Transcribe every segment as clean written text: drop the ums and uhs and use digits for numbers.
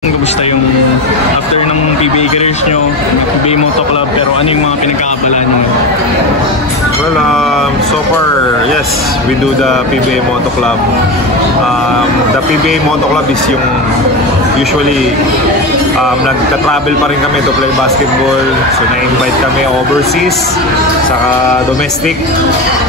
Kamusta yung after ng PBA careers nyo, PBA Moto Club, pero ano yung mga pinagkakabalaan nyo? Well, so far, yes, we do the PBA Moto Club. The PBA Moto Club is yung usually nagka-travel pa rin kami to play basketball. So na-invite kami overseas, saka domestic.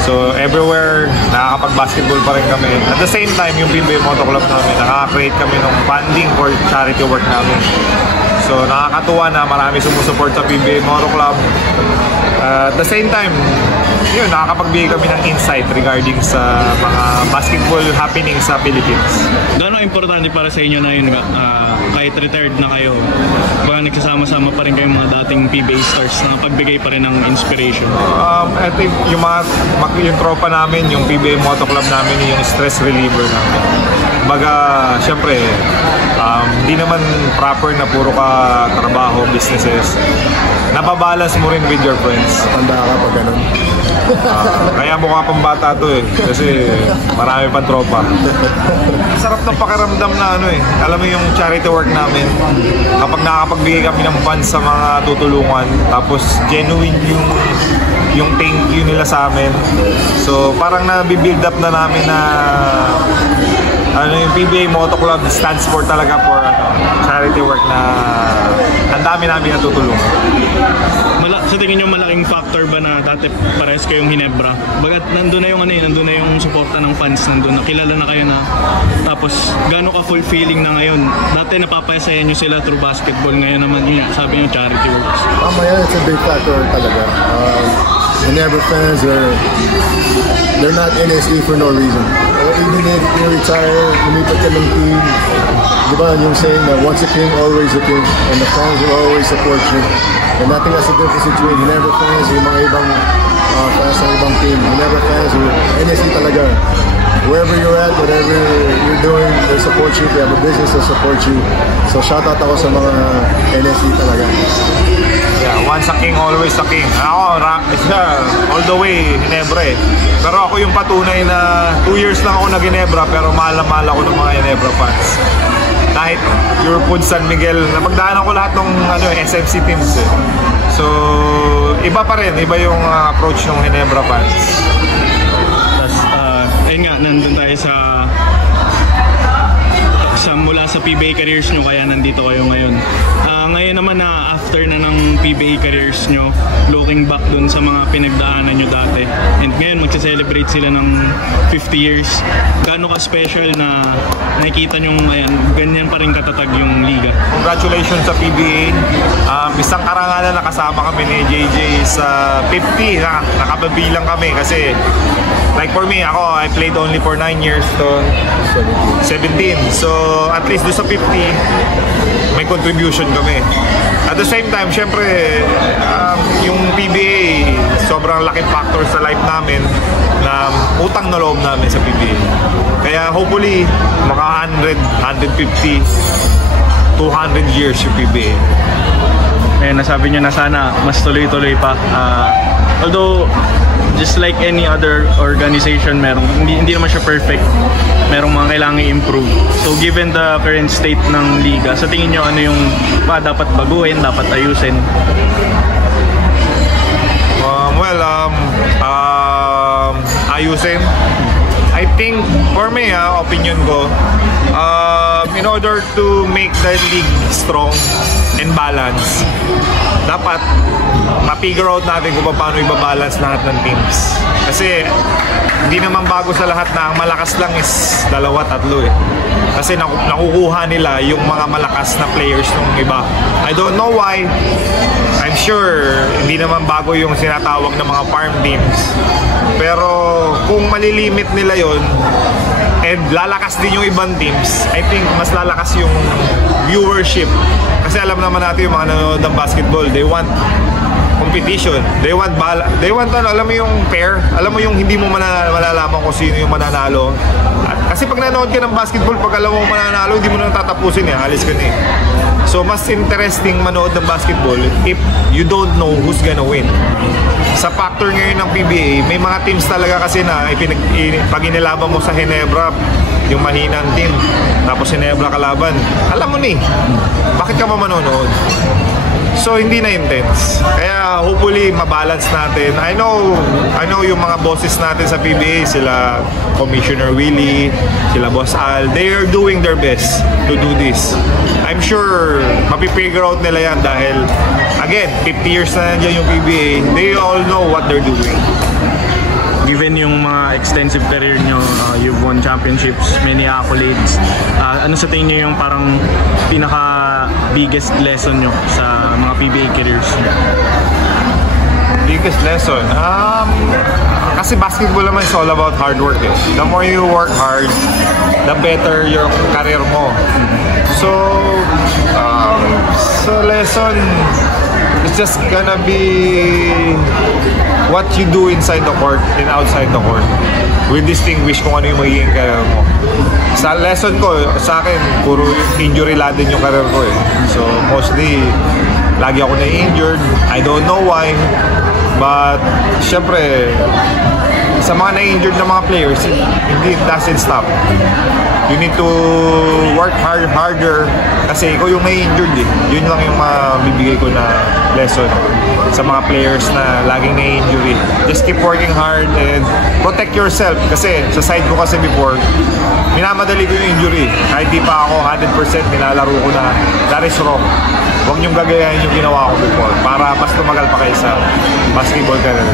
So everywhere, nakakapag-basketball pa rin kami. At the same time, yung PBA Moto Club namin, nakaka-create kami ng funding for charity work namin. So nakakatuwa na marami sumusuport sa PBA Moto Club. At the same time, yun, nakakapagbigay kami ng insight regarding sa mga basketball happening sa Philippines. Gano'ng importante para sa inyo na yun, kahit retired na kayo, baka nagsasama-sama pa rin kayong mga dating PBA stars na pagbigay pa rin ng inspiration? I think yung tropa namin, yung PBA Moto Club namin, yung stress reliever namin. Baga, syempre, di naman proper na puro ka trabaho, businesses. Napabalance mo rin with your friends. Tanda ka pag ganun. Kaya mukha pang bata to eh. Kasi marami pang tropa. Sarap ng pakiramdam na alam mo yung charity work namin. Kapag nakakapagbigay kami ng funds sa mga tutulungan, tapos genuine yung thank you nila sa amin. So parang nabibuild up na namin na yung PBA Moto Club stands for talaga for charity work na ang dami namin natutulungan. Sa tingin nyo malaking factor ba na dati parehas kayong Hinebra? Bagat nandun na yung nandun na yung suporta ng fans, nandun na kilala na kayo na. Tapos gano'n ka fulfilling na ngayon? Dati napapasaya nyo sila through basketball, ngayon naman yun, sabi nyo charity works. Yan, it's a big factor talaga. Hinebra fans they're not NSE for no reason. Even if you retire, lumipat ka ng team, di ba yung saying that once a king, always a king, and the fans will always support you. And nothing has a difference between Hinebra fans yung mga ibang fans ng ibang team. Hinebra fans, NSE talaga. Wherever you're at, whatever you're doing, they support you. They have a business that support you. So shout out ako sa mga NSE talaga. Yeah, once a king, always a king. Ako, all the way, Hinebra eh. Pero ako yung patunay na 2 years lang ako nag-Hinebra, pero mahal na mahal ako ng mga Hinebra fans. Kahit Purepod San Miguel, napagdaanan ko lahat ng SMC teams eh. So, iba pa rin, iba yung approach ng Hinebra fans. Tapos, ayun nga, nandun tayo sa mula sa PBA careers nyo, kaya nandito kayo ngayon. Ngayon naman na after na ng PBA careers nyo, looking back dun sa mga pinagdaanan nyo dati, and ngayon magsa-celebrate sila ng 50 years, gaano ka special na nakikita nyo ngayon, ganyan pa rin katatag yung liga? Congratulations sa PBA. Isang karangalan na kasama kami ni JJ sa 50 na nakababilang kami kasi like for me, I played only for 9 years to 17. So at least doon sa 50 may contribution kami. At the same time, syempre yung PBA sobrang laking factor sa life namin na utang na loob namin sa PBA. Kaya hopefully maka 100, 150, 200 years yung PBA. Ayun, nasabi nyo na sana mas tuloy-tuloy pa. Although just like any other organization, hindi naman siya perfect. Merong mga kailangan i-improve. So given the current state ng liga, sa tingin nyo ano yung dapat baguhin, dapat ayusin? Ayusin. I think for me, opinion ko, in order to make the league strong and balanced, dapat ma-figure out natin kung paano i-balance lahat ng teams. Kasi hindi naman bago sa lahat na ang malakas lang is 2-3 eh. Kasi nakukuha nila yung mga malakas na players ng iba. I don't know why. I'm sure hindi naman bago yung sinatawag ng mga farm teams. Pero kung malilimit nila yon and lalakas din yung ibang teams, I think mas lalakas yung viewership. Kasi alam naman natin yung mga nanonood ng basketball, they want competition. They want alam mo yung pair, alam mo yung hindi mo malalaman kung sino yung mananalo. At Kasi pag nanood ka ng basketball, pag alam mo mananalo, hindi mo na tatapusin eh, alis ka na eh. So mas interesting manood ng basketball if you don't know who's gonna win. Sa factor ngayon ng PBA, may mga teams talaga kasi na pag inilaban mo sa Ginebra, yung mahinang team, tapos Ginebra kalaban, alam mo ni, bakit ka ba manonood? So hindi na intense. Kaya hopefully mabalance natin. I know yung mga bosses natin sa PBA, sila Commissioner Willie, sila Boss Al, they are doing their best to do this. I'm sure mapipigure out nila yan dahil again, 50 years na nandiyan yung PBA, they all know what they're doing. Given yung mga extensive career nyo, you've won championships, many accolades. Ano sa tingin nyo yung parang pinaka-biggest lesson nyo sa mga PBA careers nyo? Biggest lesson? Kasi basketball naman is all about hard work eh. The more you work hard, the better your career mo. So lesson, it's just gonna be what you do inside the court and outside the court. We distinguish kung ano yung magiging career mo. Sa lesson ko, sa akin, puro injury laden yung career ko eh. So mostly, lagi ako na-injured. I don't know why. But, syempre, sa mga na-injured na mga players, it doesn't stop. You need to work harder kasi ikaw yung na-injured eh. Yun lang yung mabibigay ko na lesson sa mga players na laging na-injury. Just keep working hard and protect yourself kasi sa side ko kasi before, minamadali ko yung injury. Kahit di pa ako 100% nilalaro ko na that is wrong. Huwag niyong gagayahin yung ginawa ko before para mas tumagal pa kayo sa basketball career.